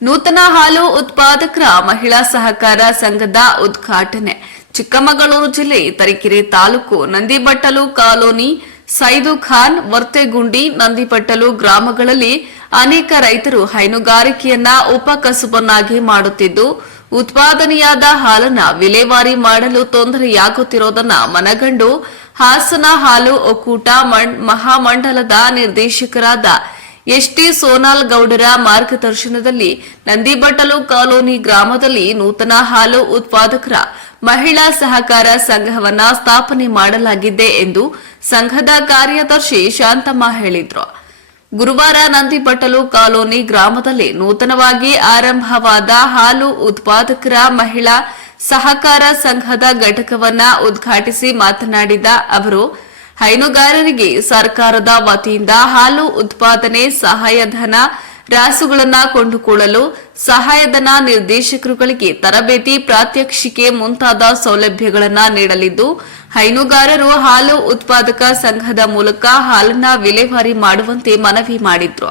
ನೂತನ ಹಾಲು ಉತ್ಪಾದಕರ ಮಹಿಳಾ ಸಹಕಾರ ಸಂಘದ ಉದ್ಘಾಟನೆ. ಚಿಕ್ಕಮಗಳೂರು ಜಿಲ್ಲೆ ತರೀಕೆರೆ ತಾಲೂಕು ನಂದಿಬಟ್ಟಲು ಕಾಲೋನಿ ಸೈದು ಖಾನ್ ವರ್ತೆಗುಂಡಿ ನಂದಿಬಟ್ಟಲು ಗ್ರಾಮಗಳಲ್ಲಿ ಅನೇಕ ರೈತರು ಹೈನುಗಾರಿಕೆಯನ್ನ ಉಪಕಸುಬನ್ನಾಗಿ ಮಾಡುತ್ತಿದ್ದು, ಉತ್ಪಾದನೆಯಾದ ಹಾಲನ್ನ ವಿಲೇವಾರಿ ಮಾಡಲು ತೊಂದರೆಯಾಗುತ್ತಿರುವುದನ್ನ ಮನಗಂಡು ಹಾಸನ ಹಾಲು ಒಕ್ಕೂಟ ಮಹಾಮಂಡಲದ ನಿರ್ದೇಶಕರಾದ ಎಸ್ಟಿ ಸೋನಾಲ್ ಗೌಡರ ಮಾರ್ಗದರ್ಶನದಲ್ಲಿ ನಂದಿಬಟ್ಟಲು ಕಾಲೋನಿ ಗ್ರಾಮದಲ್ಲಿ ನೂತನ ಹಾಲು ಉತ್ಪಾದಕರ ಮಹಿಳಾ ಸಹಕಾರ ಸಂಘವನ್ನ ಸ್ಥಾಪನೆ ಮಾಡಲಾಗಿದೆ ಎಂದು ಸಂಘದ ಕಾರ್ಯದರ್ಶಿ ಶಾಂತಮ್ಮ ಹೇಳಿದ್ರು. ಗುರುವಾರ ನಂದಿಬಟ್ಟಲು ಕಾಲೋನಿ ಗ್ರಾಮದಲ್ಲಿ ನೂತನವಾಗಿ ಆರಂಭವಾದ ಹಾಲು ಉತ್ಪಾದಕರ ಮಹಿಳಾ ಸಹಕಾರ ಸಂಘದ ಘಟಕವನ್ನ ಉದ್ಘಾಟಿಸಿ ಮಾತನಾಡಿದ ಅವರು ಹೈನುಗಾರರಿಗೆ ಸರ್ಕಾರದ ವತಿಯಿಂದ ಹಾಲು ಉತ್ಪಾದನೆ ಸಹಾಯಧನ ರಾಸುಗಳನ್ನು ಕೊಂಡುಕೊಳ್ಳಲು ಸಹಾಯಧನ ನಿರ್ದೇಶಕರುಗಳಿಗೆ ತರಬೇತಿ ಪ್ರಾತ್ಯಕ್ಷಿಕೆ ಮುಂತಾದ ಸೌಲಭ್ಯಗಳನ್ನು ನೀಡಲಿದ್ದು, ಹೈನುಗಾರರು ಹಾಲು ಉತ್ಪಾದಕ ಸಂಘದ ಮೂಲಕ ಹಾಲನ್ನ ವಿಲೇವಾರಿ ಮಾಡುವಂತೆ ಮನವಿ ಮಾಡಿದ್ರು.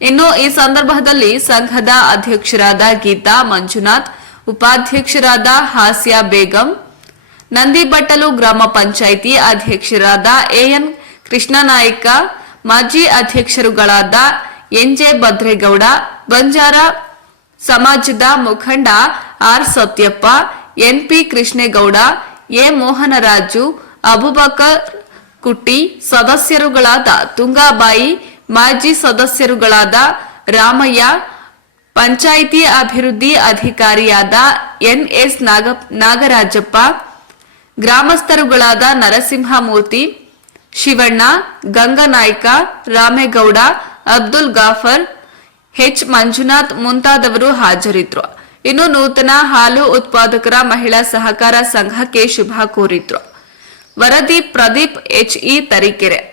ಇನ್ನು ಈ ಸಂದರ್ಭದಲ್ಲಿ ಸಂಘದ ಅಧ್ಯಕ್ಷರಾದ ಗೀತಾ ಮಂಜುನಾಥ್, ಉಪಾಧ್ಯಕ್ಷರಾದ ಹಾಸ್ಯ ಬೇಗಂ ನಂದಿಬಟ್ಟಲು ಗ್ರಾಮ ಪಂಚಾಯಿತಿ ಅಧ್ಯಕ್ಷರಾದ ಎಎನ್ ಕೃಷ್ಣನಾಯ್ಕ, ಮಾಜಿ ಅಧ್ಯಕ್ಷರುಗಳಾದ ಎನ್ಜೆ ಭದ್ರೇಗೌಡ, ಬಂಜಾರ ಸಮಾಜದ ಮುಖಂಡ R Satyappa, NP Krishnegowda, A Mohanraju, Abubakar Kutty ಸದಸ್ಯರುಗಳಾದ Tungabai, ಮಾಜಿ ಸದಸ್ಯರುಗಳಾದ ರಾಮಯ್ಯ, ಪಂಚಾಯಿತಿ ಅಭಿವೃದ್ಧಿ ಅಧಿಕಾರಿಯಾದ ಎನ್ಎಸ್ ನಾಗ ನಾಗರಾಜಪ್ಪ ಗ್ರಾಮಸ್ಥರುಗಳಾದ ನರಸಿಂಹಮೂರ್ತಿ, ಶಿವಣ್ಣ, ಗಂಗನಾಯ್ಕ, ರಾಮೇಗೌಡ, ಅಬ್ದುಲ್ ಗಾಫರ್, ಎಚ್ ಮಂಜುನಾಥ್ ಮುಂತಾದವರು ಹಾಜರಿದ್ರು. ಇನ್ನು ನೂತನ ಹಾಲು ಉತ್ಪಾದಕರ ಮಹಿಳಾ ಸಹಕಾರ ಸಂಘಕ್ಕೆ ಶುಭ ಕೋರಿದ್ರು. ವರದಿ ಪ್ರದೀಪ್ ಎಚ್ಇ ತರೀಕೆರೆ.